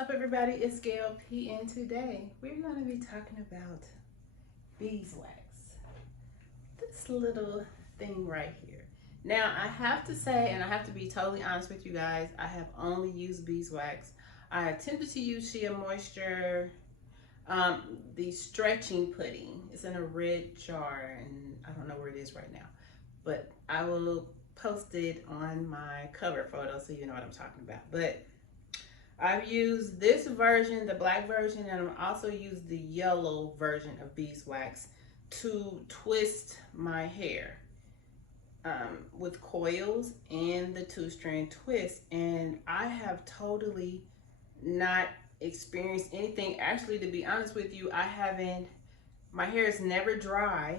up, everybody? It's Gail P, and today we're going to be talking about beeswax. This little thing right here. Now, I have to say, and I have to be totally honest with you guys, I have only used beeswax. I attempted to use Shea Moisture, the stretching pudding. It's in a red jar, and I don't know where it is right now, but I will post it on my cover photo so you know what I'm talking about. But I've used this version, the black version, and I've also used the yellow version of beeswax to twist my hair with coils and the 2-strand twist. And I have totally not experienced anything. Actually, to be honest with you, my hair is never dry.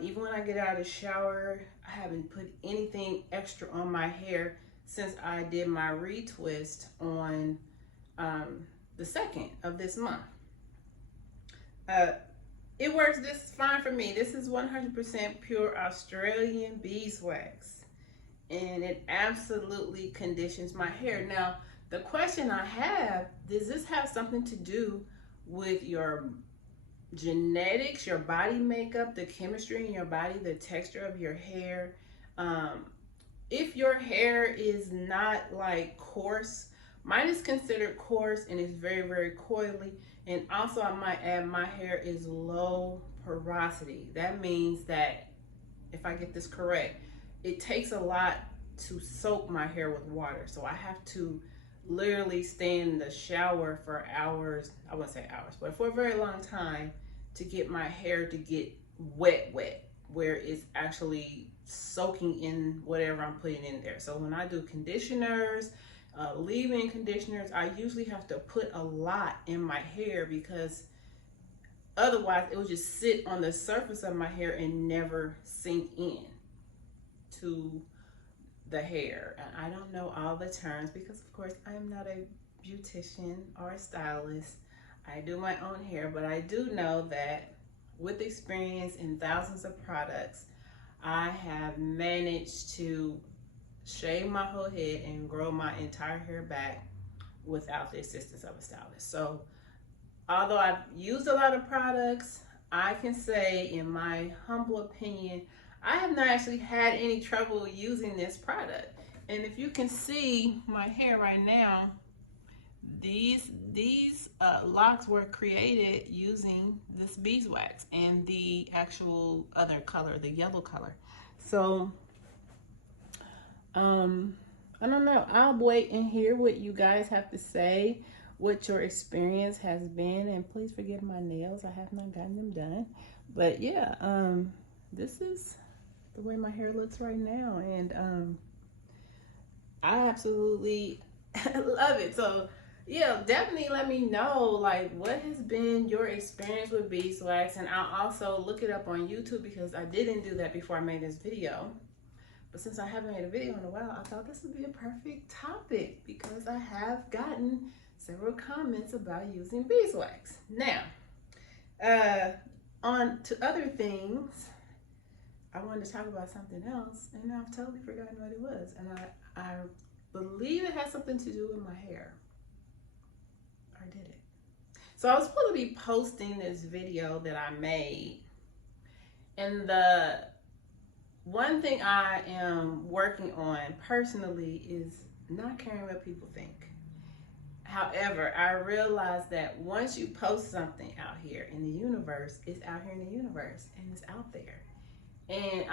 Even when I get out of the shower, I haven't put anything extra on my hair since I did my retwist on the 2nd of this month. It works just fine for me. This is 100% pure Australian beeswax, and it absolutely conditions my hair. Now, the question I have, does this have something to do with your genetics, your body makeup, the chemistry in your body, the texture of your hair? If your hair is not like coarse, mine is considered coarse and it's very, very coily. And also I might add, my hair is low porosity. That means that, if I get this correct, it takes a lot to soak my hair with water. So I have to literally stay in the shower for hours, I wouldn't say hours, but for a very long time to get my hair to get wet, where it's actually soaking in whatever I'm putting in there. So when I do conditioners, leave-in conditioners, I usually have to put a lot in my hair, because otherwise it will just sit on the surface of my hair and never sink in to the hair. And I don't know all the terms because, of course, I am not a beautician or a stylist. I do my own hair, but I do know that with experience in thousands of products, I have managed to shave my whole head and grow my entire hair back without the assistance of a stylist. So although I've used a lot of products, I can say, in my humble opinion, I have not actually had any trouble using this product. And if you can see my hair right now, these locks were created using this beeswax and the actual other color, the yellow color. So I don't know, I'll wait and hear what you guys have to say, what your experience has been. And please forgive my nails, I have not gotten them done. But yeah, this is the way my hair looks right now, and I absolutely love it. So yeah, definitely let me know, like, what has been your experience with beeswax. And I'll also look it up on YouTube, because I didn't do that before I made this video. But since I haven't made a video in a while, I thought this would be a perfect topic, because I have gotten several comments about using beeswax. Now, on to other things, I wanted to talk about something else, and I've totally forgotten what it was. And I believe it has something to do with my hair. Or did it? So I was supposed to be posting this video that I made, and the one thing I am working on personally is not caring what people think. However, I realized that once you post something out here in the universe, it's out here in the universe and it's out there. And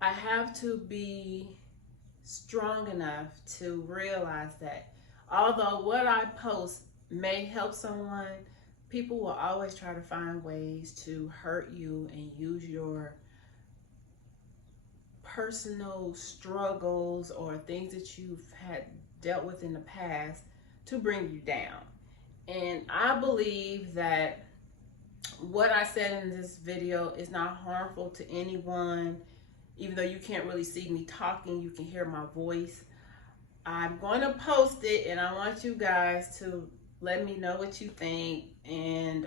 I have to be strong enough to realize that although what I post may help someone, people will always try to find ways to hurt you and use your personal struggles or things that you've had dealt with in the past to bring you down. And I believe that what I said in this video is not harmful to anyone. Even though you can't really see me talking, you can hear my voice. I'm going to post it, and I want you guys to let me know what you think. And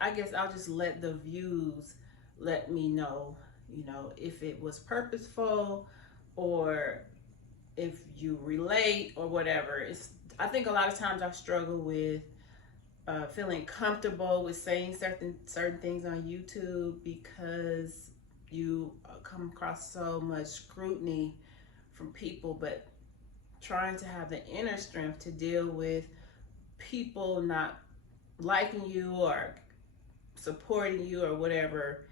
I guess I'll just let the views let me know, if it was purposeful or if you relate or whatever. I think a lot of times I struggle with feeling comfortable with saying certain things on YouTube because you come across so much scrutiny from people, but trying to have the inner strength to deal with people not liking you or supporting you or whatever,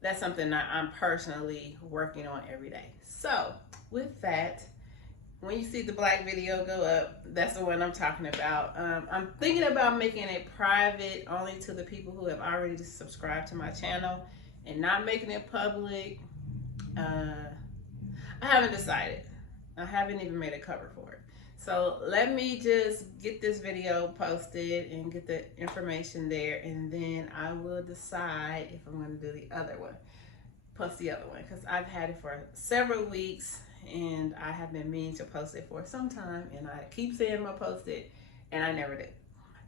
that's something that I'm personally working on every day. So with that, when you see the black video go up, that's the one I'm talking about. I'm thinking about making it private only to the people who have already subscribed to my channel and not making it public. I haven't decided. I haven't even made a cover for it. So let me just get this video posted and get the information there, and then I will decide if I'm going to do the other one, post the other one, because I've had it for several weeks and I have been meaning to post it for some time, and I keep saying I'm gonna post it and I never did.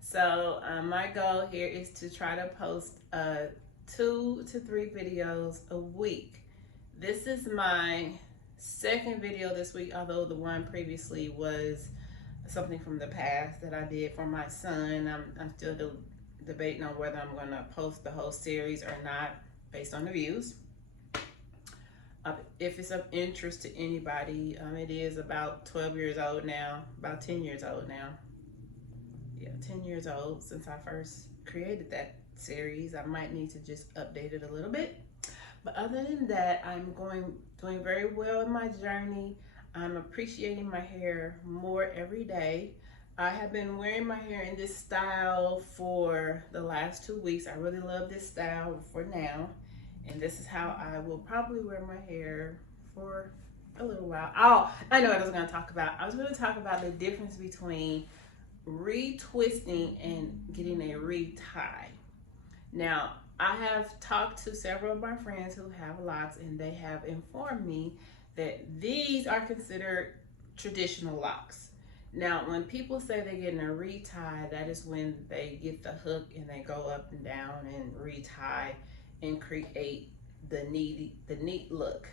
So my goal here is to try to post 2 to 3 videos a week. This is my second video this week, although the one previously was something from the past that I did for my son. I'm still debating on whether I'm gonna post the whole series or not based on the views. If it's of interest to anybody, it is about 12 years old now, about 10 years old now. Yeah, 10 years old since I first created that series. I might need to just update it a little bit. But other than that, I'm doing very well in my journey. I'm appreciating my hair more every day. I have been wearing my hair in this style for the last 2 weeks. I really love this style for now. And this is how I will probably wear my hair for a little while. Oh, I know what I was going to talk about. I was going to talk about the difference between retwisting and getting a retie. Now, I have talked to several of my friends who have locks, and they have informed me that these are considered traditional locks. Now, when people say they're getting a retie, that is when they get the hook and they go up and down and retie and create the neat look.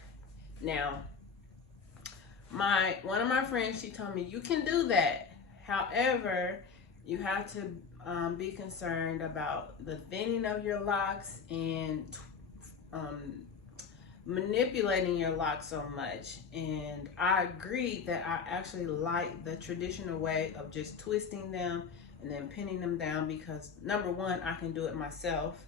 Now, one of my friends, she told me you can do that. However, you have to be concerned about the thinning of your locks and manipulating your locks so much. And I agree that I actually like the traditional way of just twisting them and then pinning them down, because number one, I can do it myself.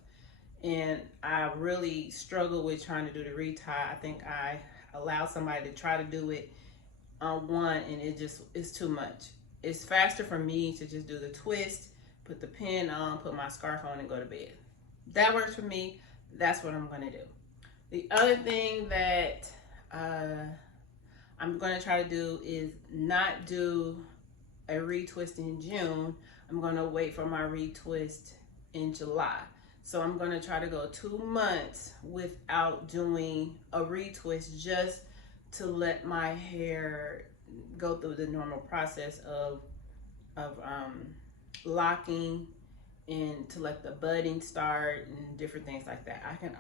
And I really struggle with trying to do the retie. I think I allow somebody to try to do it on one, and it's too much. It's faster for me to just do the twist, put the pin on, put my scarf on, and go to bed. That works for me. That's what I'm gonna do. The other thing that I'm gonna try to do is not do a retwist in June. I'm gonna wait for my retwist in July. So I'm gonna try to go 2 months without doing a retwist, just to let my hair go through the normal process of locking, and to let the budding start and different things like that. I can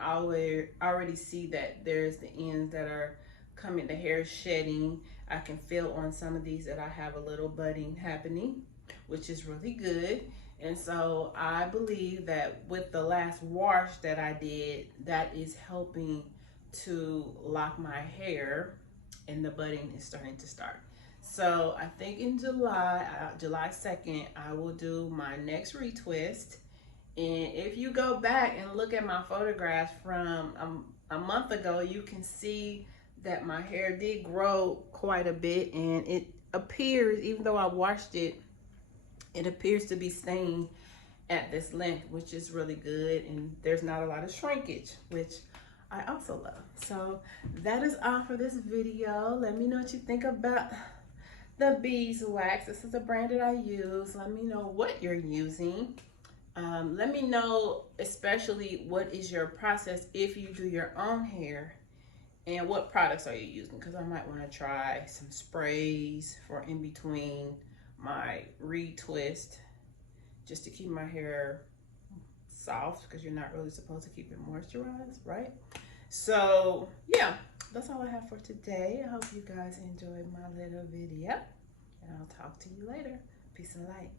already see that there's the ends that are coming, the hair shedding. I can feel on some of these that I have a little budding happening, which is really good. And so I believe that with the last wash that I did, that is helping to lock my hair, and the budding is starting to start. So I think in July 2nd, I will do my next retwist. And if you go back and look at my photographs from a month ago, you can see that my hair did grow quite a bit, and it appears, even though I washed it, it appears to be staying at this length, which is really good. And there's not a lot of shrinkage, which I also love. So that is all for this video. Let me know what you think about the beeswax. This is a brand that I use. Let me know what you're using. Let me know especially what is your process if you do your own hair, and what products are you using, because I might want to try some sprays for in between my retwist, just to keep my hair soft, because you're not really supposed to keep it moisturized, right? So yeah, that's all I have for today. I hope you guys enjoyed my little video, and I'll talk to you later. Peace and light.